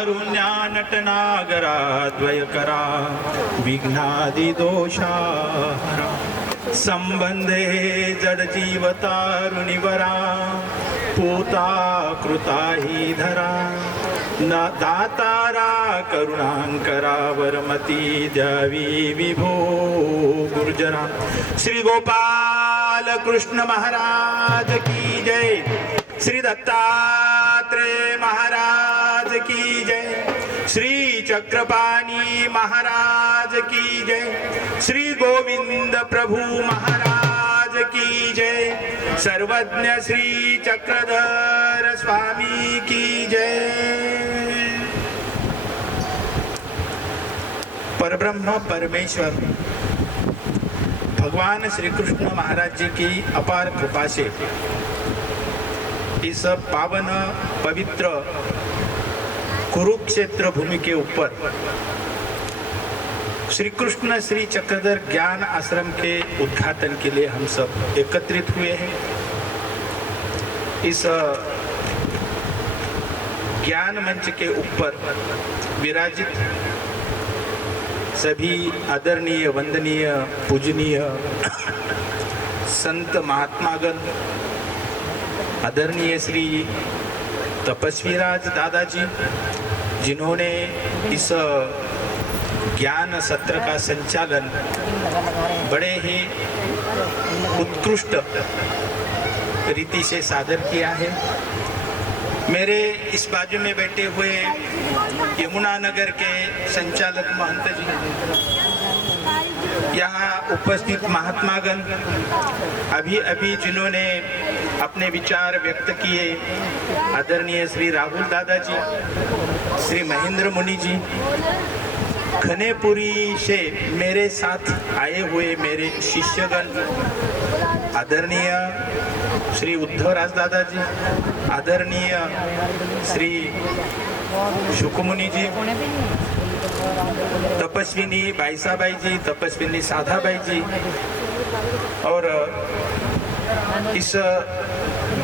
कारुण्या नटनागराद्वयकरा विघ्नादि दोषाहरा संबंधे जडजीवतारुणिवरा पूता कृता ही धरा न दातारा करुणांकरा वरमती द्यावी विभो गुर्जरा। श्री गोपाल कृष्ण महाराज की जय। श्री दत्तात्रेय महाराज की जय। श्री चक्रपाणी महाराज की जय। श्री गोविंद प्रभु महाराज की जय। सर्वज्ञ श्री चक्रधर स्वामी की जय। परब्रह्म परमेश्वर भगवान श्री कृष्ण महाराज जी की अपार कृपा से इस पावन पवित्र कुरुक्षेत्र भूमि के ऊपर श्री कृष्ण श्री चक्रधर ज्ञान आश्रम के उद्घाटन के लिए हम सब एकत्रित हुए हैं। इस ज्ञान मंच के ऊपर विराजित सभी आदरणीय वंदनीय पूजनीय संत महात्मागण, आदरणीय श्री तपस्वीराज दादाजी, जिन्होंने इस ज्ञान सत्र का संचालन बड़े ही उत्कृष्ट रीति से सादर किया है। मेरे इस बाजू में बैठे हुए यमुना नगर के संचालक महंत जी, यहाँ उपस्थित महात्मागण, अभी जिन्होंने अपने विचार व्यक्त किए, आदरणीय श्री राहुल दादाजी, श्री महेंद्र मुनि जी, खनेपुरी से मेरे साथ आए हुए मेरे शिष्यगण, आदरणीय श्री उद्धव राज दादाजी, आदरणीय श्री शुकुमुनि जी, तपस्विनी बाईसाबाई जी, तपस्विनी साधाबाई जी, और इस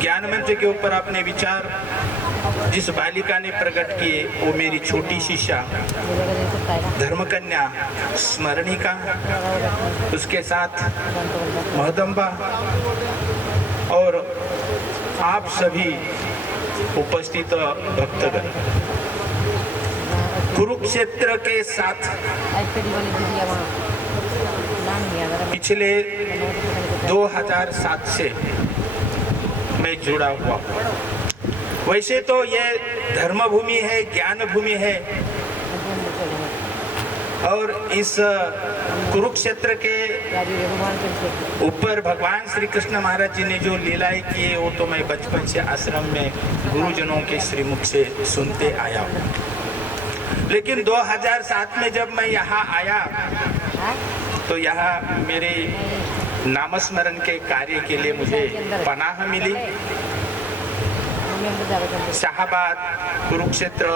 ज्ञान मंच के ऊपर अपने विचार जिस बालिका ने प्रकट किए वो मेरी छोटी शिष्या धर्मकन्या स्मरणिका, उसके साथ महदम्बा और आप सभी उपस्थित भक्तगण। कुरुक्षेत्र के साथ पिछले 2007 से मैं जुड़ा हुआ। वैसे तो ये धर्म भूमि है, ज्ञान भूमि है, और इस कुरुक्षेत्र के ऊपर भगवान श्री कृष्ण महाराज जी ने जो लीलाएं किए वो तो मैं बचपन से आश्रम में गुरुजनों के श्रीमुख से सुनते आया हूँ। लेकिन 2007 में जब मैं यहाँ आया तो यहाँ मेरे नामस्मरण के कार्य के लिए मुझे पनाह मिली। शाहबाद, कुरुक्षेत्र,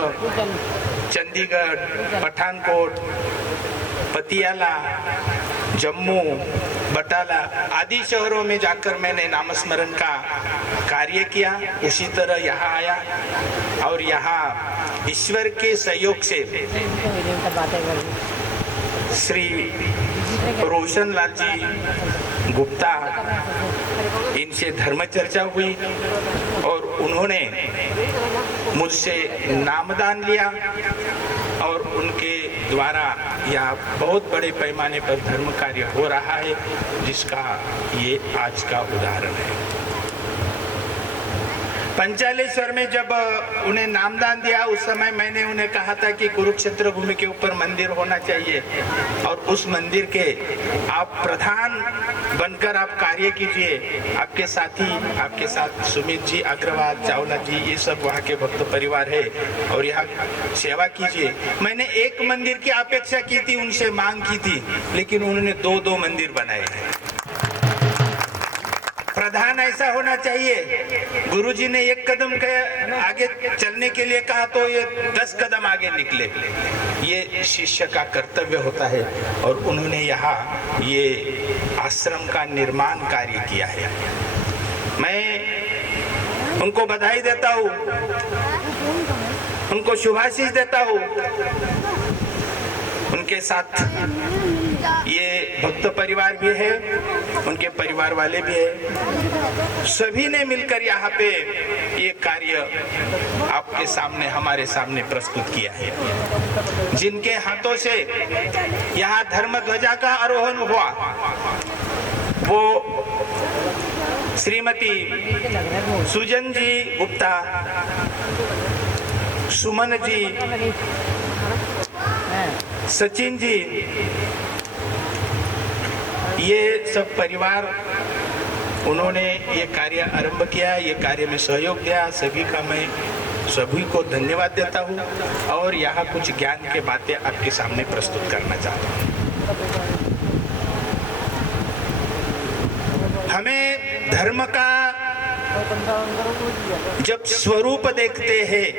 चंडीगढ़, पठानकोट, पतियाला, जम्मू, बटाला आदि शहरों में जाकर मैंने नामस्मरण का कार्य किया। उसी तरह यहाँ आया और यहाँ ईश्वर के सहयोग से श्री रोशन लाल जी गुप्ता, इनसे धर्म चर्चा हुई और उन्होंने मुझसे नामदान लिया और उनके द्वारा यह बहुत बड़े पैमाने पर धर्म कार्य हो रहा है, जिसका ये आज का उदाहरण है। पंचालेश्वर में जब उन्हें नामदान दिया उस समय मैंने उन्हें कहा था कि कुरुक्षेत्र भूमि के ऊपर मंदिर होना चाहिए और उस मंदिर के आप प्रधान बनकर आप कार्य कीजिए। आपके साथी, आपके साथ सुमित जी, अग्रवाल, चावला जी, ये सब वहाँ के भक्त परिवार है और यहाँ सेवा कीजिए। मैंने एक मंदिर की अपेक्षा की थी, उनसे मांग की थी, लेकिन उन्होंने दो मंदिर बनाए हैं। प्रधान ऐसा होना चाहिए। गुरुजी ने एक कदम के आगे चलने के लिए कहा तो ये 10 कदम आगे निकले। ये शिष्य का कर्तव्य होता है और उन्होंने यहाँ ये आश्रम का निर्माण कार्य किया है। मैं उनको बधाई देता हूँ। उनको शुभाशीष देता हूँ। उनके साथ ये भक्त परिवार भी है, उनके परिवार वाले भी है, सभी ने मिलकर यहाँ पे ये कार्य आपके सामने, हमारे सामने प्रस्तुत किया है। जिनके हाथों से यहाँ धर्म ध्वजा का आरोहण हुआ वो श्रीमती सुजन जी गुप्ता, सुमन जी, सचिन जी, ये सब परिवार उन्होंने ये कार्य आरंभ किया, ये कार्य में सहयोग दिया। सभी का मैं सभी को धन्यवाद देता हूँ और यहाँ कुछ ज्ञान के बातें आपके सामने प्रस्तुत करना चाहता हूँ। हमें धर्म का जब स्वरूप देखते हैं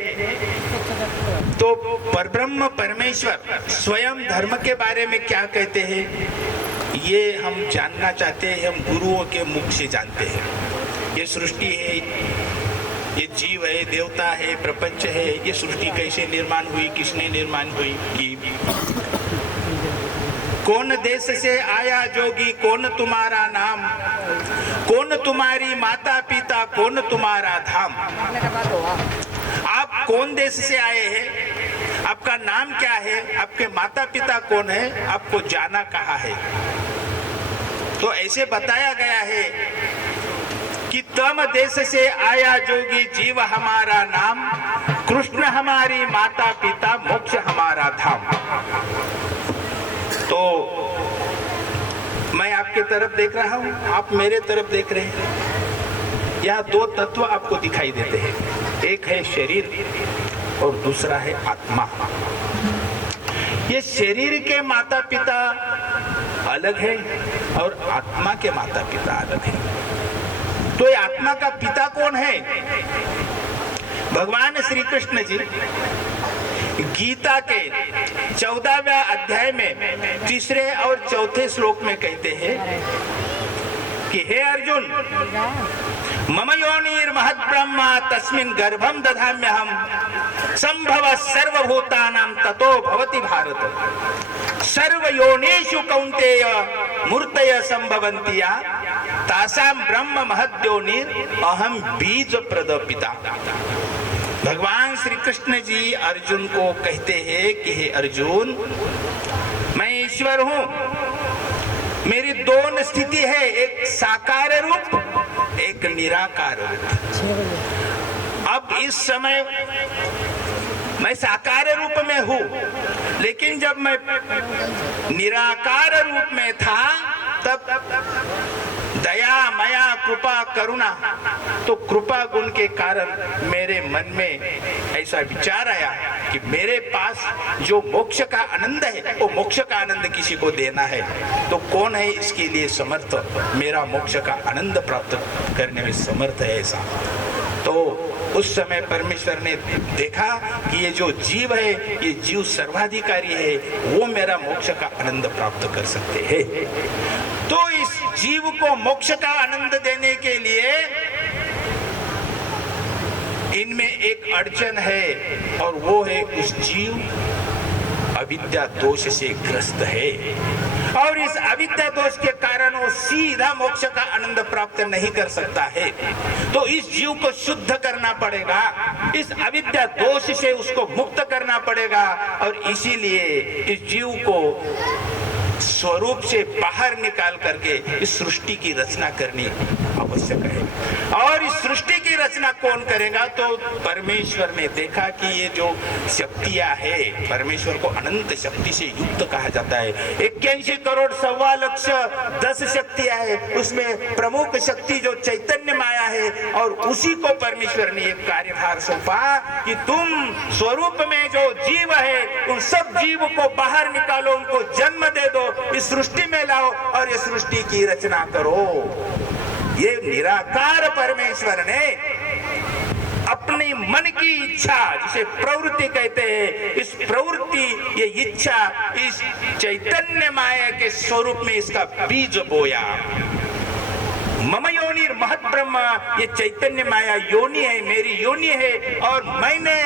तो परब्रह्म परमेश्वर स्वयं धर्म के बारे में क्या कहते हैं ये हम जानना चाहते हैं। हम गुरुओं के मुख से जानते हैं। ये सृष्टि है, ये जीव है, देवता है, प्रपंच है, ये सृष्टि कैसे निर्माण हुई, किसने निर्माण हुई की, कौन देश से आया जोगी, कौन तुम्हारा नाम, कौन तुम्हारी माता पिता, कौन तुम्हारा धाम। आप कौन देश से आए हैं, आपका नाम क्या है, आपके माता पिता कौन है, आपको जाना कहाँ है। तो ऐसे बताया गया है कि तम देश से आया जोगी, जीव हमारा नाम, कृष्ण हमारी माता पिता, मोक्ष हमारा धाम। तो मैं आपके तरफ देख रहा हूं, आप मेरे तरफ देख रहे हैं। यह दो तत्व आपको दिखाई देते हैं, एक है शरीर और दूसरा है आत्मा। ये शरीर के माता पिता अलग है और आत्मा के माता पिता अलग है। तो ये आत्मा का पिता कौन है? भगवान श्री कृष्ण जी गीता के 14वें अध्याय में 3 और 4 श्लोक में कहते हैं कि हे अर्जुन, मम योनिर महद ब्रह्मा तस्मिन् गर्भम दधाम्यहम संभव सर्वभूतानां ततो भवति भारत। सर्व योनिषु कौन्तेय मूर्तय संभवन्ति या तासां ब्रह्म महद्योनिर अहम बीज प्रद पिता। भगवान श्री कृष्ण जी अर्जुन को कहते हैं कि हे अर्जुन, मैं ईश्वर हूं, मेरी दो स्थिति है, एक साकार रूप, एक निराकार रूप। अब इस समय मैं साकार रूप में हूं, लेकिन जब मैं निराकार रूप में था तब दया माया कृपा करुणा, तो कृपा गुण के कारण मेरे मन में ऐसा विचार आया कि मेरे पास जो मोक्ष का आनंद है वो मोक्ष का आनंद किसी को देना है, तो कौन है इसके लिए समर्थ, मेरा मोक्ष का आनंद प्राप्त करने में समर्थ है ऐसा। तो उस समय परमेश्वर ने देखा कि ये जो जीव है, ये जीव सर्वाधिकारी है, वो मेरा मोक्ष का आनंद प्राप्त कर सकते हैं। तो इस जीव को मोक्ष का आनंद देने के लिए इनमें एक अड़चन है और वो है उस जीव अविद्या दोष से ग्रस्त है और इस अविद्या दोष के कारण वो सीधा मोक्ष का आनंद प्राप्त नहीं कर सकता है। तो इस जीव को शुद्ध करना पड़ेगा, इस अविद्या दोष से उसको मुक्त करना पड़ेगा और इसीलिए इस जीव को स्वरूप से बाहर निकाल करके इस सृष्टि की रचना करनी आवश्यक है। और इस सृष्टि की रचना कौन करेगा? तो परमेश्वर ने देखा कि ये जो शक्तियां है, परमेश्वर को अनंत शक्ति से युक्त कहा जाता है। 81 करोड़ 1.25 लाख 10 शक्तियां है, उसमें प्रमुख शक्ति जो चैतन्य माया है और उसी को परमेश्वर ने एक कार्यभार सौंपा कि तुम स्वरूप में जो जीव है उन सब जीव को बाहर निकालो, उनको जन्म दे दो, इस सृष्टि में लाओ और इस सृष्टि की रचना करो। ये निराकार परमेश्वर ने अपनी मन की इच्छा, जिसे प्रवृत्ति कहते हैं, इस प्रवृत्ति, ये इच्छा इस चैतन्य माया के स्वरूप में इसका बीज बोया। मम योनिर महत् ब्रह्म, ये चैतन्य माया योनि है, मेरी योनि है और मैंने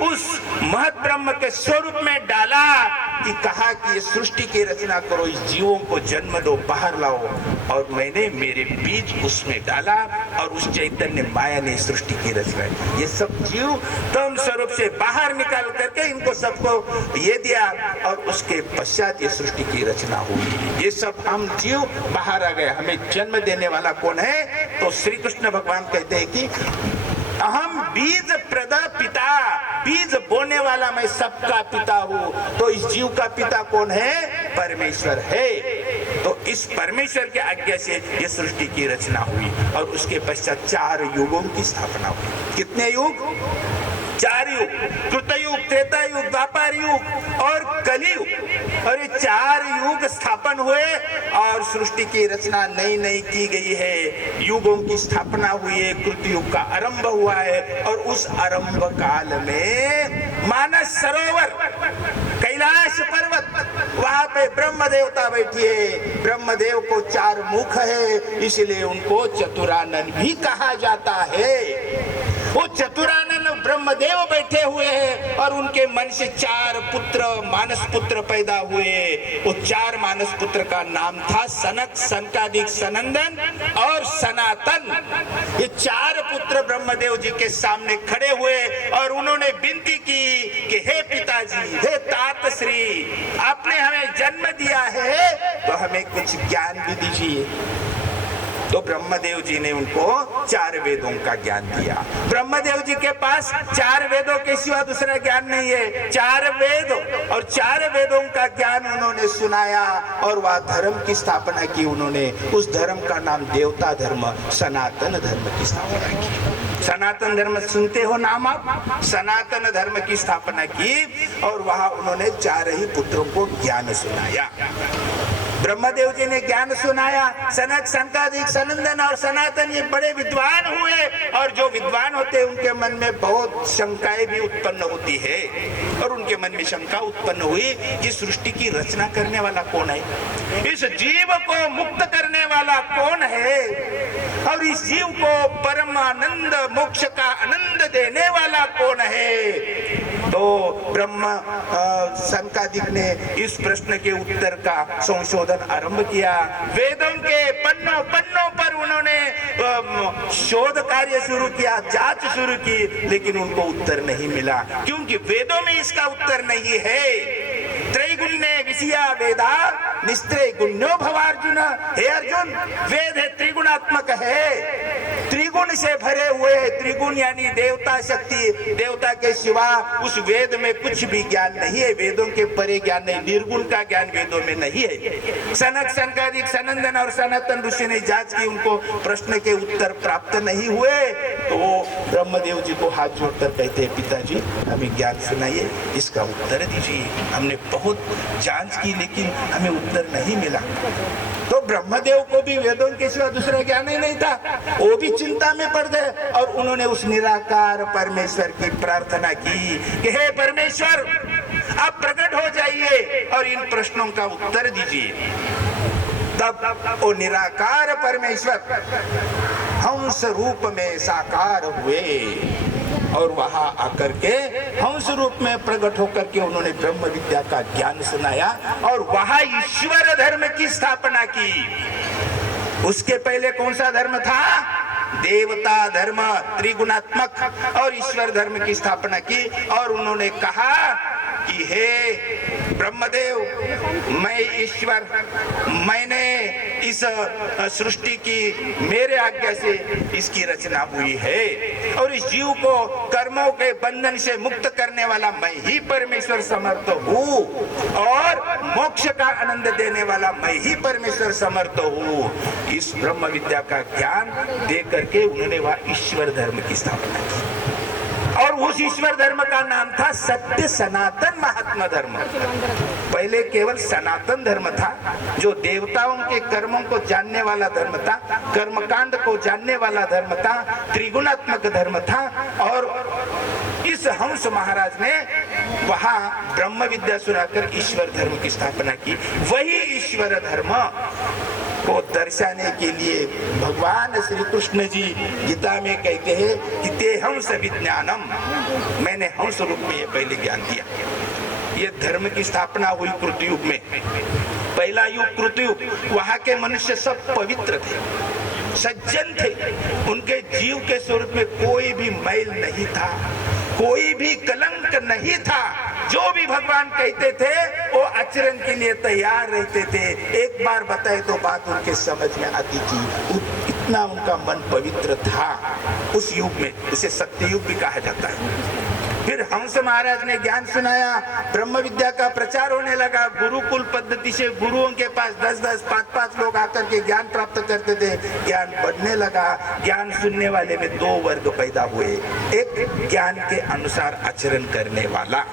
उस महत ब्रह्म के स्वरूप में डाला कि कहा कि ये सृष्टि की रचना करो, इस जीवों को जन्म दो, बाहर लाओ, और मैंने मेरे बीज उसमें डाला और उस चैतन्य माया ने सृष्टि की रचना की। ये सब जीव तम स्वरूप से बाहर निकाल करके इनको सबको ये दिया और उसके पश्चात ये सृष्टि की रचना हुई। ये सब हम जीव बाहर आ गए। हमें जन्म देने वाला कौन है? तो श्री कृष्ण भगवान कहते हैं कि अहम बीज प्रदा पिता, बीज बोने वाला मैं सबका पिता हूँ। तो इस जीव का पिता कौन है? परमेश्वर है। तो इस परमेश्वर के आज्ञा से ये सृष्टि की रचना हुई और उसके पश्चात 4 युगों की स्थापना हुई। कितने युग? 4 युग, कृतयुग, त्रेता युग, द्वापर युग और कलियुग। और ये 4 युग स्थापन हुए और सृष्टि की रचना नई नई की गई है। युगों की स्थापना हुई है, कृतयुग का आरंभ हुआ है और उस आरंभ काल में मानस सरोवर, कैलाश पर्वत, वहां पे ब्रह्म देवता बैठिए। ब्रह्मदेव को 4 मुख है, इसलिए उनको चतुरानन भी कहा जाता है। वो चतुरानन ब्रह्मदेव बैठे हुए हैं और उनके मन से 4 पुत्र, मानस पुत्र पैदा हुए। वो 4 मानस पुत्र का नाम था सनक, सनकादिक, सनंदन और सनातन। ये 4 पुत्र ब्रह्मदेव जी के सामने खड़े हुए और उन्होंने विनती की कि हे पिताजी, हे तात श्री, आपने हमें जन्म दिया है तो हमें कुछ ज्ञान भी दीजिए। तो ब्रह्मदेव जी ने उनको 4 वेदों का ज्ञान दिया। ब्रह्मदेव जी के पास 4 वेदों के सिवा दूसरा ज्ञान नहीं है। 4 वेद और 4 वेदों का ज्ञान उन्होंने सुनाया और वह धर्म की स्थापना की। उन्होंने उस धर्म का नाम देवता धर्म, सनातन धर्म की स्थापना की। सनातन धर्म सुनते हो नाम आप? सनातन धर्म की स्थापना की और वहां उन्होंने 4 ही पुत्रों को ज्ञान सुनाया। ब्रह्मदेव जी ने ज्ञान सुनाया। सनक, सनकादिक, सनंदन और सनातन ये बड़े विद्वान हुए और जो विद्वान होते हैं उनके मन में बहुत शंकाएं भी उत्पन्न होती है। और उनके मन में शंका उत्पन्न हुई कि सृष्टि की रचना करने वाला कौन है, इस जीव को मुक्त करने वाला कौन है और इस जीव को परमानंद मोक्ष का आनंद देने वाला कौन है। तो ब्रह्म सनकादिक ने इस प्रश्न के उत्तर का संशोधन आरंभ किया। वेदों के पन्नों पन्नों पर उन्होंने शोध कार्य शुरू किया, जांच शुरू की, लेकिन उनको उत्तर नहीं मिला क्योंकि वेदों में इसका उत्तर नहीं है। त्रैगुण्य विषया वेदा निस्त्रय गुण्यो भवार्जुन। हे अर्जुन, वेद है त्रिगुणात्मक है, त्रिगुण से भरे हुए। त्रिगुण यानी देवता शक्ति, देवता के सिवा उस वेद में कुछ भी ज्ञान नहीं है। वेदों के परे ज्ञान नहीं, निर्गुण का ज्ञान वेदों में नहीं है। सनक, सनकादिक, सनंदन और सनातन ऋषि ने जांच की, उनको प्रश्न के उत्तर प्राप्त नहीं हुए। तो वो ब्रह्मदेव जी को हाथ जोड़कर कहते हैं, पिताजी हमें ज्ञान सुनाइए, इसका उत्तर दीजिए। हमने बहुत जांच की लेकिन हमें उत्तर नहीं मिला। तो ब्रह्मदेव को भी वेदों के सिवा दूसरा ज्ञान ही नहीं था। वो भी चिंता में पड़ गए और उन्होंने उस निराकार परमेश्वर की प्रार्थना की कि हे परमेश्वर, आप प्रकट हो जाइए और इन प्रश्नों का उत्तर दीजिए। तब वो निराकार परमेश्वर हंस रूप में साकार हुए और वहां आकर के हंस रूप में प्रकट होकर के उन्होंने ब्रह्म विद्या का ज्ञान सुनाया और वहां ईश्वर धर्म की स्थापना की। उसके पहले कौन सा धर्म था? देवता धर्म, त्रिगुणात्मक, और ईश्वर धर्म की स्थापना की। और उन्होंने कहा कि हे ब्रह्मदेव, मैं ईश्वर, मैंने इस सृष्टि की, मेरे आज्ञा से इसकी रचना हुई है और इस जीव को कर्मों के बंधन से मुक्त करने वाला मैं ही परमेश्वर समर्थ हूँ और मोक्ष का आनंद देने वाला मैं ही परमेश्वर समर्थ हूँ। इस ब्रह्म विद्या का ज्ञान दे करके उन्होंने वह ईश्वर धर्म की स्थापना की और उस ईश्वर धर्म का नाम था सत्य सनातन महात्मा धर्म। पहले केवल सनातन धर्म था जो देवताओं के कर्मों को जानने वाला धर्म था, कर्मकांड को जानने वाला धर्म था, त्रिगुणात्मक धर्म था। और इस हंस महाराज ने वहां ब्रह्म विद्या सुनाकर ईश्वर धर्म की स्थापना की। वही ईश्वर धर्म को दर्शाने के लिए भगवान श्री कृष्ण जी गीता में कहते हैं कि ते हंस विज्ञानम, मैंने हंस रूप में ये पहले ज्ञान दिया। ये धर्म की स्थापना हुई कृतयुग में। पहला युग कृतयुग, वहां के मनुष्य सब पवित्र थे, सज्जन थे, उनके जीव के स्वरूप में कोई भी मैल नहीं था, कोई भी कलंक नहीं था। जो भी भगवान कहते थे वो आचरण के लिए तैयार रहते थे। एक बार बताए तो बात उनके समझ में आती थी, इतना उनका मन पवित्र था उस युग में। उसे सत्ययुग भी कहा जाता है। फिर हंस महाराज ने ज्ञान सुनाया, ब्रह्म विद्या का प्रचार होने लगा। गुरुकुल पद्धति से गुरुओं के पास 10-10, 5-5 लोग आकर के ज्ञान प्राप्त करते थे। ज्ञान बढ़ने लगा। ज्ञान सुनने वाले में 2 वर्ग पैदा हुए, एक ज्ञान के अनुसार आचरण करने वाला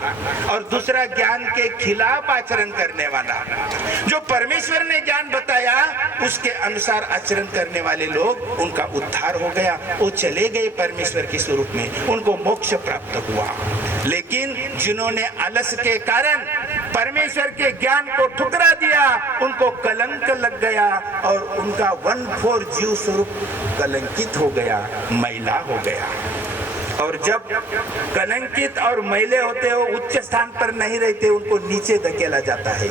और दूसरा ज्ञान के खिलाफ आचरण करने वाला। जो परमेश्वर ने ज्ञान बताया उसके अनुसार आचरण करने वाले लोग, उनका उद्धार हो गया, वो चले गए परमेश्वर के स्वरूप में, उनको मोक्ष प्राप्त हुआ। लेकिन जिन्होंने आलस के कारण परमेश्वर के ज्ञान को ठुकरा दिया, उनको कलंक लग गया और उनका 1/4 जीव स्वरूप कलंकित हो गया, मैला हो गया। और जब कलंकित और मैले होते हो, उच्च स्थान पर नहीं रहते, उनको नीचे धकेला जाता है।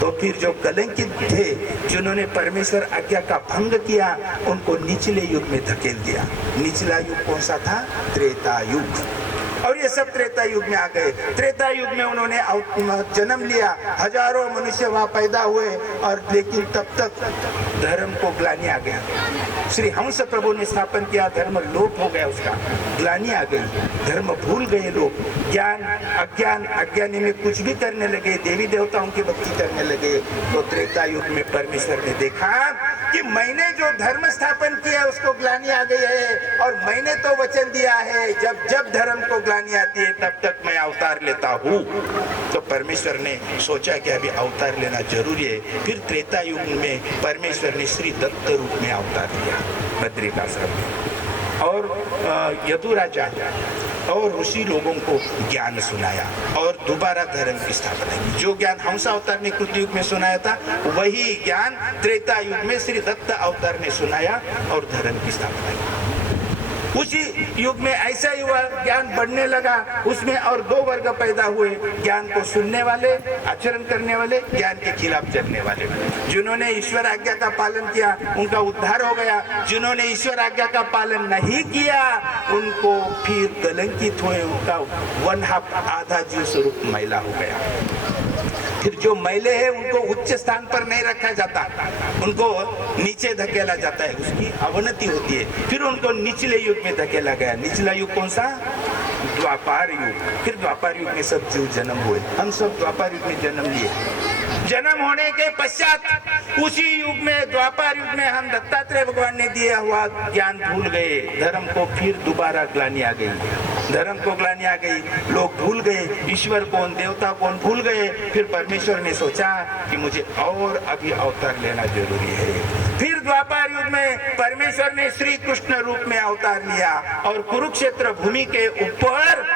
तो फिर जो कलंकित थे, जिन्होंने परमेश्वर आज्ञा का भंग किया, उनको निचले युग में धकेल दिया। निचला युग कौन सा था? त्रेता युग। और ये सब त्रेता युग में आ गए। त्रेता युग में उन्होंने जन्म लिया, हजारों मनुष्य वहां पैदा हुए, और लेकिन तब तक धर्म को ग्लानि आ गया। श्री हंस प्रभु ने स्थापन किया, धर्म लोप हो गया, उसका ग्लानि आ गई, धर्म भूल गए लोग। ज्ञान अज्ञान, अज्ञानी में कुछ भी करने लगे, देवी देवताओं की भक्ति करने लगे। तो त्रेता युग में परमेश्वर ने देखा कि मैंने जो धर्म स्थापन किया उसको ग्लानि आ गई है, और मैंने तो वचन दिया है जब जब धर्म को ग्लानि आती है तब तक मैं अवतार लेता हूँ। तो परमेश्वर ने सोचा कि अभी अवतार लेना जरूरी है। फिर त्रेता युग में परमेश्वर ने श्री दत्त रूप में अवतार लिया बद्रिकाश्रम में, और यदु राजा और ऋषि लोगों को ज्ञान सुनाया और दोबारा धर्म की स्थापना की। जो ज्ञान हंस अवतार ने कृतयुग में सुनाया था, वही ज्ञान त्रेता युग में श्री दत्त अवतार ने सुनाया और धर्म की स्थापना की। उसी युग में ऐसा ही हुआ, ज्ञान बढ़ने लगा, उसमें और 2 वर्ग पैदा हुए, ज्ञान को सुनने वाले, आचरण करने वाले, ज्ञान के खिलाफ चलने वाले। जिन्होंने ईश्वर आज्ञा का पालन किया उनका उद्धार हो गया, जिन्होंने ईश्वर आज्ञा का पालन नहीं किया उनको फिर कलंकित हुए, उनका 1/2 आधा जीव स्वरूप मैला हो गया। फिर जो मैले हैं उनको उच्च स्थान पर नहीं रखा जाता, उनको नीचे धकेला जाता है, उसकी अवनति होती है। फिर उनको निचले युग में धकेला गया। निचला युग कौन सा? द्वापार युग। फिर द्वापार युग में सब जीव जन्म हुए, हम सब द्वापार युग में जन्म लिए। जन्म होने के पश्चात उसी युग में, द्वापार युग में, हम दत्तात्रेय भगवान ने दिया हुआ ज्ञान भूल गए। धर्म को फिर दोबारा ग्लानि आ गई, धर्म को ग्लानि आ गई, लोग भूल गए ईश्वर कौन, देवता कौन, भूल गए। फिर परमेश्वर ने सोचा कि मुझे और अभी अवतार लेना जरूरी है। फिर द्वापार युग में परमेश्वर ने श्री कृष्ण रूप में अवतार लिया और कुरुक्षेत्र भूमि के ऊपर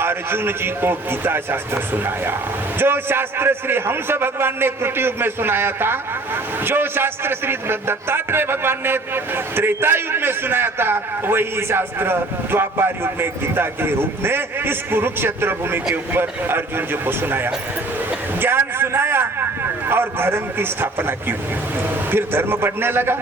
अर्जुन जी को गीता शास्त्र सुनाया। जो शास्त्र श्री हंस भगवान ने कृतयुग में सुनाया था, जो शास्त्र श्री दत्तात्रेय भगवान ने त्रेता युग में सुनाया था, वही शास्त्र द्वापार युग में गीता के रूप में इस कुरुक्षेत्र भूमि के ऊपर अर्जुन जी को सुनाया, ज्ञान सुनाया और धर्म की स्थापना की। फिर धर्म बढ़ने लगा,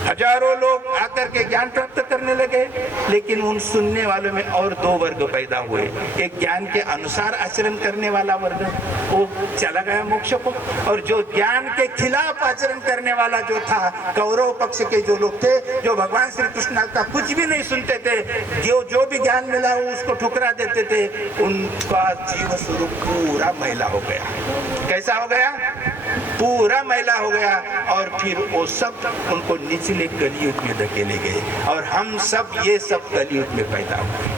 हजारों लोग आकर के ज्ञान प्राप्त करने लगे, लेकिन उन सुनने वालों में और 2 वर्ग पैदा हुए। एक ज्ञान के अनुसार आचरण करने वाला वर्ग, वो चला गया मोक्ष को, और जो ज्ञान के खिलाफ आचरण करने वाला जो था, कौरव पक्ष के जो लोग थे, जो भगवान श्री कृष्ण का कुछ भी नहीं सुनते थे, जो भी ज्ञान मिला वो उसको ठुकरा देते थे, उनका जीव स्वरूप पूरा मैला हो गया। कैसा हो गया? पूरा मैला हो गया। और फिर वो सब उनको निचले कलियुग में धकेले गए, और हम सब ये सब कलियुग में पैदा हुए।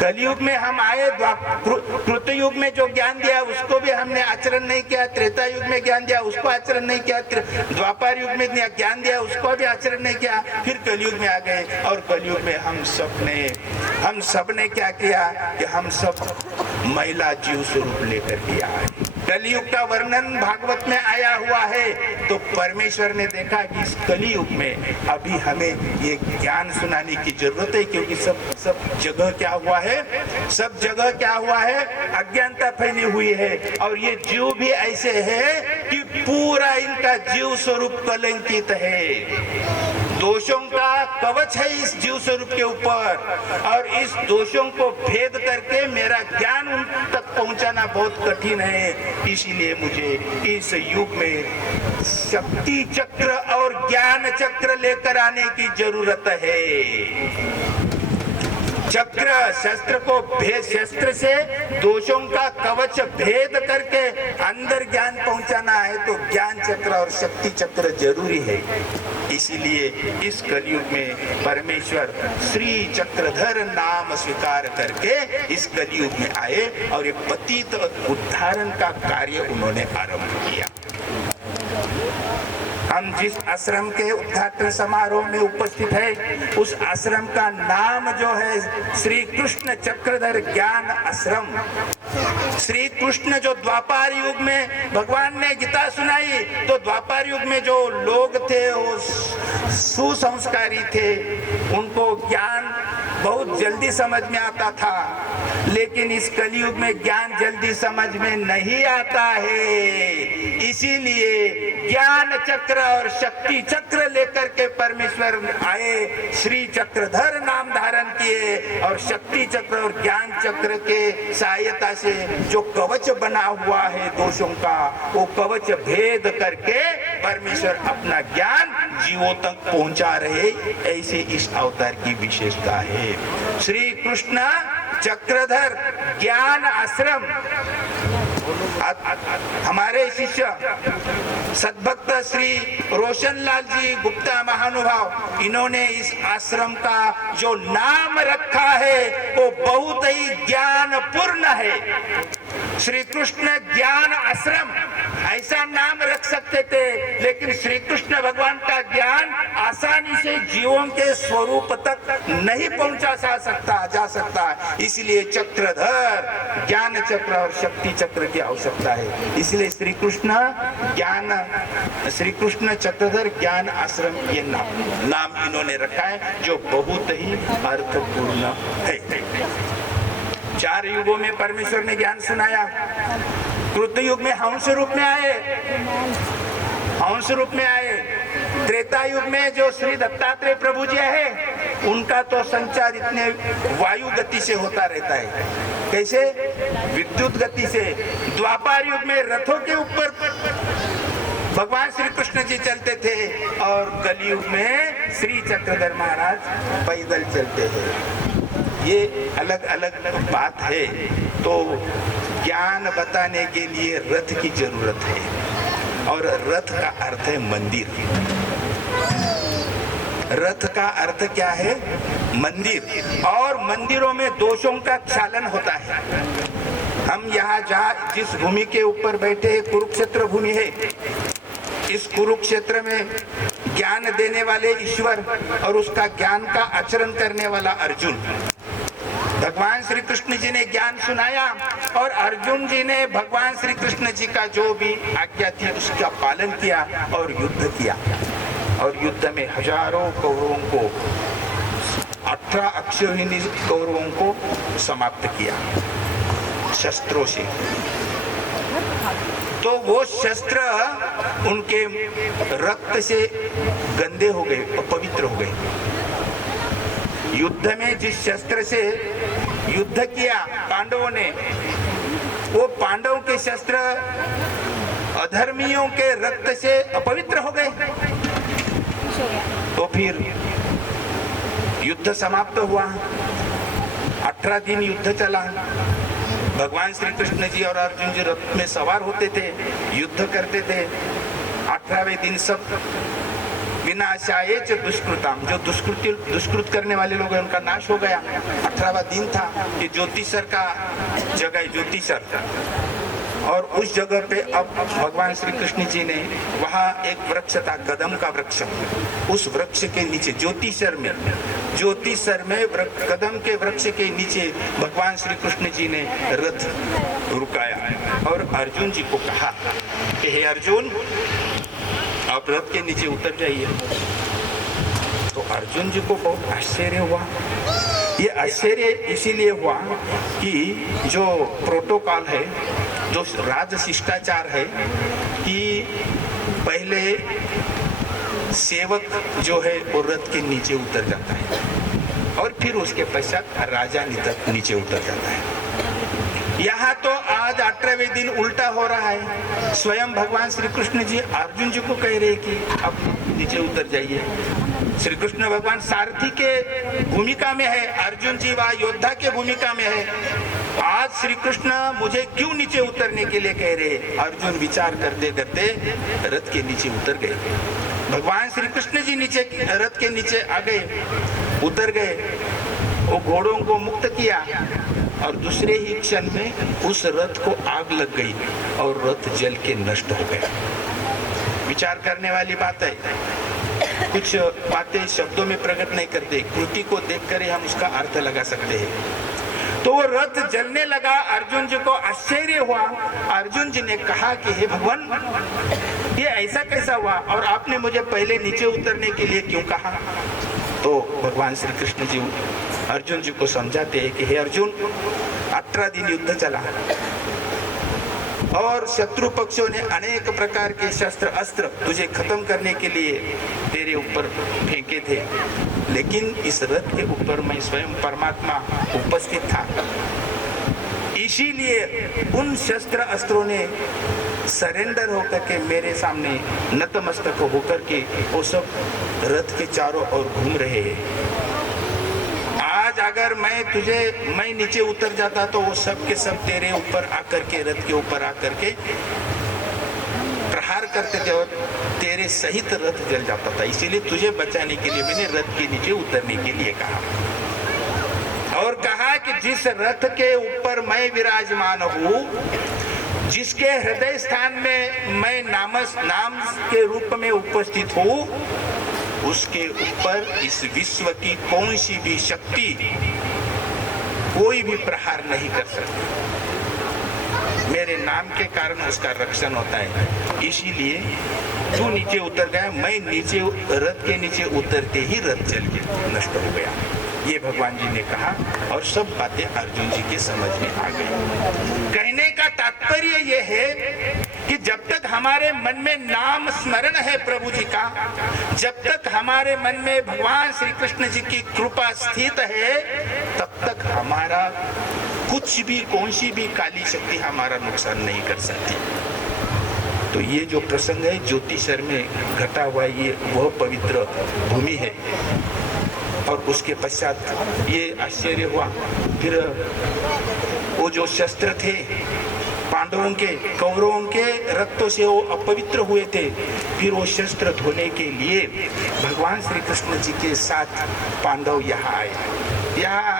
कलियुग में हम आए, कृतयुग में जो ज्ञान दिया उसको भी हमने आचरण नहीं किया, त्रेता युग में ज्ञान दिया उसको आचरण नहीं किया, द्वापर युग में ज्ञान दिया उसको भी आचरण नहीं किया, फिर कलियुग में आ गए। और कलियुग में हम सब ने क्या किया कि हम सब मैला जीव स्वरूप लेकर के आए। कलयुग का वर्णन भागवत में आया हुआ है, तो परमेश्वर ने देखा कि इस कलयुग में अभी हमें ये ज्ञान सुनाने की जरूरत है, क्योंकि सब जगह क्या हुआ है, सब जगह क्या हुआ है, अज्ञानता फैली हुई है। और ये जीव भी ऐसे है कि पूरा इनका जीव स्वरूप कलंकित है, दोषों का कवच है इस जीव स्वरूप के ऊपर, और इस दोषों को भेद करके मेरा ज्ञान उन तक पहुंचाना बहुत कठिन है। इसीलिए मुझे इस युग में शक्ति चक्र और ज्ञान चक्र लेकर आने की जरूरत है। चक्र शस्त्र को भेद, शस्त्र से दोषों का कवच भेद करके अंदर ज्ञान पहुंचाना है, तो ज्ञान चक्र और शक्ति चक्र जरूरी है। इसीलिए इस कलयुग में परमेश्वर श्री चक्रधर नाम स्वीकार करके इस कलयुग में आए और एक पतित उद्धारण का कार्य उन्होंने आरंभ किया। हम जिस आश्रम के उद्घाटन समारोह में उपस्थित है, उस आश्रम का नाम जो है श्री कृष्ण चक्रधर ज्ञान आश्रम। श्री कृष्ण जो द्वापर युग में भगवान ने गीता सुनाई, तो द्वापर युग में जो लोग थे वो सुसंस्कारी थे, उनको ज्ञान बहुत जल्दी समझ में आता था। लेकिन इस कलयुग में ज्ञान जल्दी समझ में नहीं आता है। इसीलिए ज्ञान चक्र और शक्ति चक्र लेकर के परमेश्वर आए, श्री चक्रधर नाम धारण किए और शक्ति चक्र और ज्ञान चक्र के सहायता से जो कवच बना हुआ है दोषों का, वो कवच भेद करके परमेश्वर अपना ज्ञान जीवों तक पहुंचा रहे। ऐसे इस अवतार की विशेषता है। श्री कृष्ण चक्रधर ज्ञान आश्रम। हमारे शिष्य सद्भक्त श्री रोशन लाल जी गुप्ता महानुभाव, इन्होंने इस आश्रम का जो नाम रखा है वो बहुत ही ज्ञानपूर्ण है। श्री कृष्ण ज्ञान आश्रम ऐसा नाम रख सकते थे, लेकिन श्री कृष्ण भगवान का ज्ञान आसानी से जीवों के स्वरूप तक नहीं पहुंचा जा सकता। इसलिए चक्रधर ज्ञान चक्र और शक्ति चक्र की आवश्यकता है। इसलिए श्री कृष्ण चक्रधर ज्ञान आश्रम ये नाम इन्होंने रखा है, जो बहुत ही अर्थपूर्ण है। 4 युगों में परमेश्वर ने ज्ञान सुनाया। कृत युग में हंस रूप में आए। त्रेता युग में जो श्री दत्तात्रेय प्रभु जी है, उनका तो संचार इतने वायु गति से होता रहता है। कैसे? विद्युत गति से। द्वापर युग में रथों के ऊपर भगवान श्री कृष्ण जी चलते थे, और कलयुग में श्री चक्रधर महाराज पैदल चलते हैं। ये अलग अलग बात है। तो ज्ञान बताने के लिए रथ की जरूरत है, और रथ का अर्थ है मंदिर। रथ का अर्थ क्या है? मंदिर। और मंदिरों में दोषों का क्षालन होता है। हम यहाँ जहाँ जिस भूमि के ऊपर बैठे हैं, कुरुक्षेत्र भूमि है। इस कुरुक्षेत्र में ज्ञान देने वाले ईश्वर और उसका ज्ञान का आचरण करने वाला अर्जुन। भगवान श्री कृष्ण जी ने ज्ञान सुनाया, और अर्जुन जी ने भगवान श्री कृष्ण जी का जो भी आज्ञा थी उसका पालन किया और युद्ध किया। और युद्ध में हजारों कौरवों को, 18 अक्षौहिणी कौरवों को समाप्त किया शस्त्रों से। तो वो शस्त्र उनके रक्त से गंदे हो गए, अपवित्र हो गए। युद्ध में जिस शस्त्र से युद्ध किया पांडवों ने, वो पांडवों के शस्त्र अधर्मियों के रक्त से अपवित्र हो गए। तो फिर युद्ध समाप्त हुआ। 18 दिन युद्ध चला। भगवान श्री कृष्ण जी और अर्जुन जी रथ में सवार होते थे, युद्ध करते थे। 18वें दिन सब विनाशाय च दुष्कृताम, जो दुष्कृत करने वाले लोग हैं उनका नाश हो गया। 18वां दिन था। ये ज्योतिषर का जगह, ज्योतिषर और उस जगह पे अब भगवान श्री कृष्ण जी ने वहाँ एक वृक्ष था, कदम का वृक्ष, उस वृक्ष के नीचे ज्योतिसर में कदम के वृक्ष के नीचे भगवान श्री कृष्ण जी ने रथ रुकाया और अर्जुन जी को कहा कि हे अर्जुन, आप रथ के नीचे उतर जाइए। तो अर्जुन जी को बहुत आश्चर्य हुआ। ये आश्चर्य इसीलिए हुआ कि जो प्रोटोकॉल है, जो राज शिष्टाचार है कि पहले सेवक जो है वो रथ के नीचे उतर जाता है और फिर उसके पश्चात राजा नीचे उतर जाता है। यहाँ तो आज 18वें दिन उल्टा हो रहा है। स्वयं भगवान श्री कृष्ण जी अर्जुन जी को कह रहे कि अब नीचे उतर जाइए। श्री कृष्ण भगवान सारथी के भूमिका में है, अर्जुन जी वह योद्धा के भूमिका में है। आज श्री कृष्ण मुझे क्यों नीचे उतरने के लिए कह रहे? अर्जुन विचार करते करते रथ के नीचे उतर गए। भगवान श्री कृष्ण जी नीचे रथ के नीचे आ गए, उतर गए, वो घोड़ों को मुक्त किया और दूसरे ही क्षण में उस रथ को आग लग गई और रथ जल के नष्ट हो गया। विचार करने वाली बात है। कुछ बातें शब्दों में प्रकट नहीं करते, कृति को देखकर ही हम उसका अर्थ लगा सकते हैं। तो वो रथ जलने लगा, अर्जुन जी को आश्चर्य हुआ। अर्जुन जी ने कहा कि हे भगवान, ये ऐसा कैसा हुआ और आपने मुझे पहले नीचे उतरने के लिए क्यों कहा? तो भगवान श्री कृष्ण जी अर्जुन जी को समझाते हैं कि हे अर्जुन, 18 दिन युद्ध चला और शत्रु पक्षों ने अनेक प्रकार के शस्त्र अस्त्र तुझे खत्म करने के लिए तेरे ऊपर फेंके थे, लेकिन इस रथ के ऊपर मैं स्वयं परमात्मा उपस्थित था। इसीलिए उन शस्त्र अस्त्रों ने सरेंडर होकर के मेरे सामने नतमस्तक होकर के वो सब रथ के चारों ओर घूम रहे हैं। आज अगर मैं नीचे उतर जाता तो वो सब के सब तेरे ऊपर आकर के, रथ के ऊपर आकर के प्रहार करते थे और तेरे सहित रथ जल जाता था। इसीलिए तुझे बचाने के लिए मैंने रथ के नीचे उतरने के लिए कहा और कहा कि जिस रथ के ऊपर मैं विराजमान हूँ, जिसके हृदय स्थान में मैं नाम के रूप में उपस्थित हूँ, उसके ऊपर इस विश्व की कौन सी भी शक्ति कोई भी प्रहार नहीं कर सकती। मेरे नाम के कारण उसका रक्षण होता है। इसीलिए तू नीचे उतर गया, मैं नीचे रथ के नीचे उतरते ही रथ जल के नष्ट हो गया। ये भगवान जी ने कहा और सब बातें अर्जुन जी के समझ में आ गई। कहने का तात्पर्य ये है कि जब तक हमारे मन में नाम स्मरण है प्रभु जी का, जब तक हमारे मन में भगवान श्री कृष्ण जी की कृपा स्थित है, तब तक हमारा कुछ भी, कौन सी भी काली शक्ति हमारा नुकसान नहीं कर सकती। तो ये जो प्रसंग है ज्योतिषर में घटा हुआ, ये वह पवित्र भूमि है। और उसके पश्चात ये आश्चर्य हुआ, फिर वो जो शस्त्र थे पांडवों के, कौरवों के रक्तों से वो अपवित्र हुए थे, फिर वो शस्त्र धोने के लिए भगवान श्री कृष्ण जी के साथ पांडव यहाँ आए। यहाँ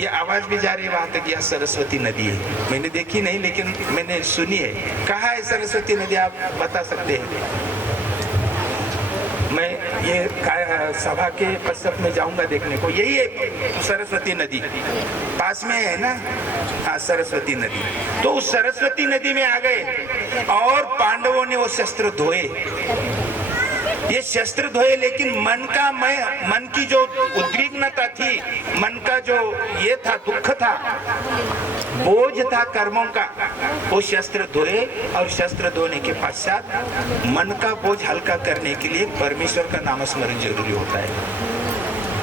ये आवाज भी जा रही है वहां तक, यह सरस्वती नदी है। मैंने देखी नहीं लेकिन मैंने सुनी है। कहाँ है सरस्वती नदी, आप बता सकते हैं? मैं ये सभा के पश्चात में जाऊंगा देखने को। यही है सरस्वती नदी, पास में है ना? हाँ, सरस्वती नदी। तो उस सरस्वती नदी में आ गए और पांडवों ने वो शस्त्र धोए। ये शस्त्र धोए, लेकिन मन की जो उद्विग्नता थी, मन का जो ये था, दुख था, बोझ था कर्मों का, वो शस्त्र धोए। और शस्त्र धोने के पश्चात मन का बोझ हल्का करने के लिए परमेश्वर का नाम स्मरण जरूरी होता है।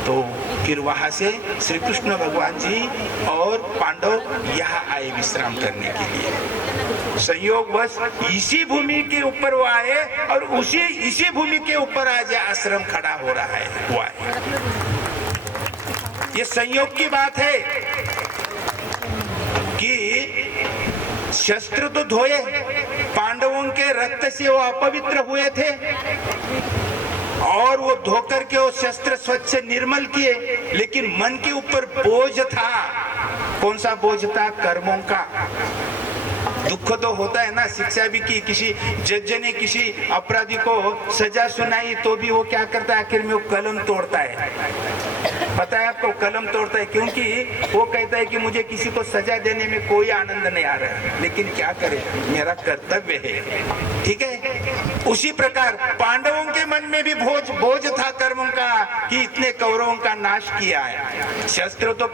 तो फिर वहां से श्री कृष्ण भगवान जी और पांडव यहाँ आए विश्राम करने के लिए। संयोगवश इसी भूमि के ऊपर वो आए और इसी भूमि के ऊपर आज आश्रम खड़ा हो रहा है, हुआ है। ये संयोग की बात है कि शस्त्र तो धोए, पांडवों के रक्त से वो अपवित्र हुए थे और वो धोकर के वो शस्त्र स्वच्छ निर्मल किए, लेकिन मन के ऊपर बोझ था। कौन सा बोझ था? कर्मों का। दुख तो होता है ना। शिक्षा भी की, किसी जज ने किसी अपराधी को सजा सुनाई तो भी वो क्या करता है, आखिर में वो कलम तोड़ता है। पता है आपको, कलम तोड़ता है, क्योंकि वो कहता है कि मुझे किसी को सजा देने में कोई आनंद नहीं आ रहा है, लेकिन क्या करे, मेरा कर्तव्य है। ठीक है, उसी प्रकार पांडवों के मन में भी बोझ था कर्मों का कि इतने कौरवों का नाश किया है। शस्त्र तो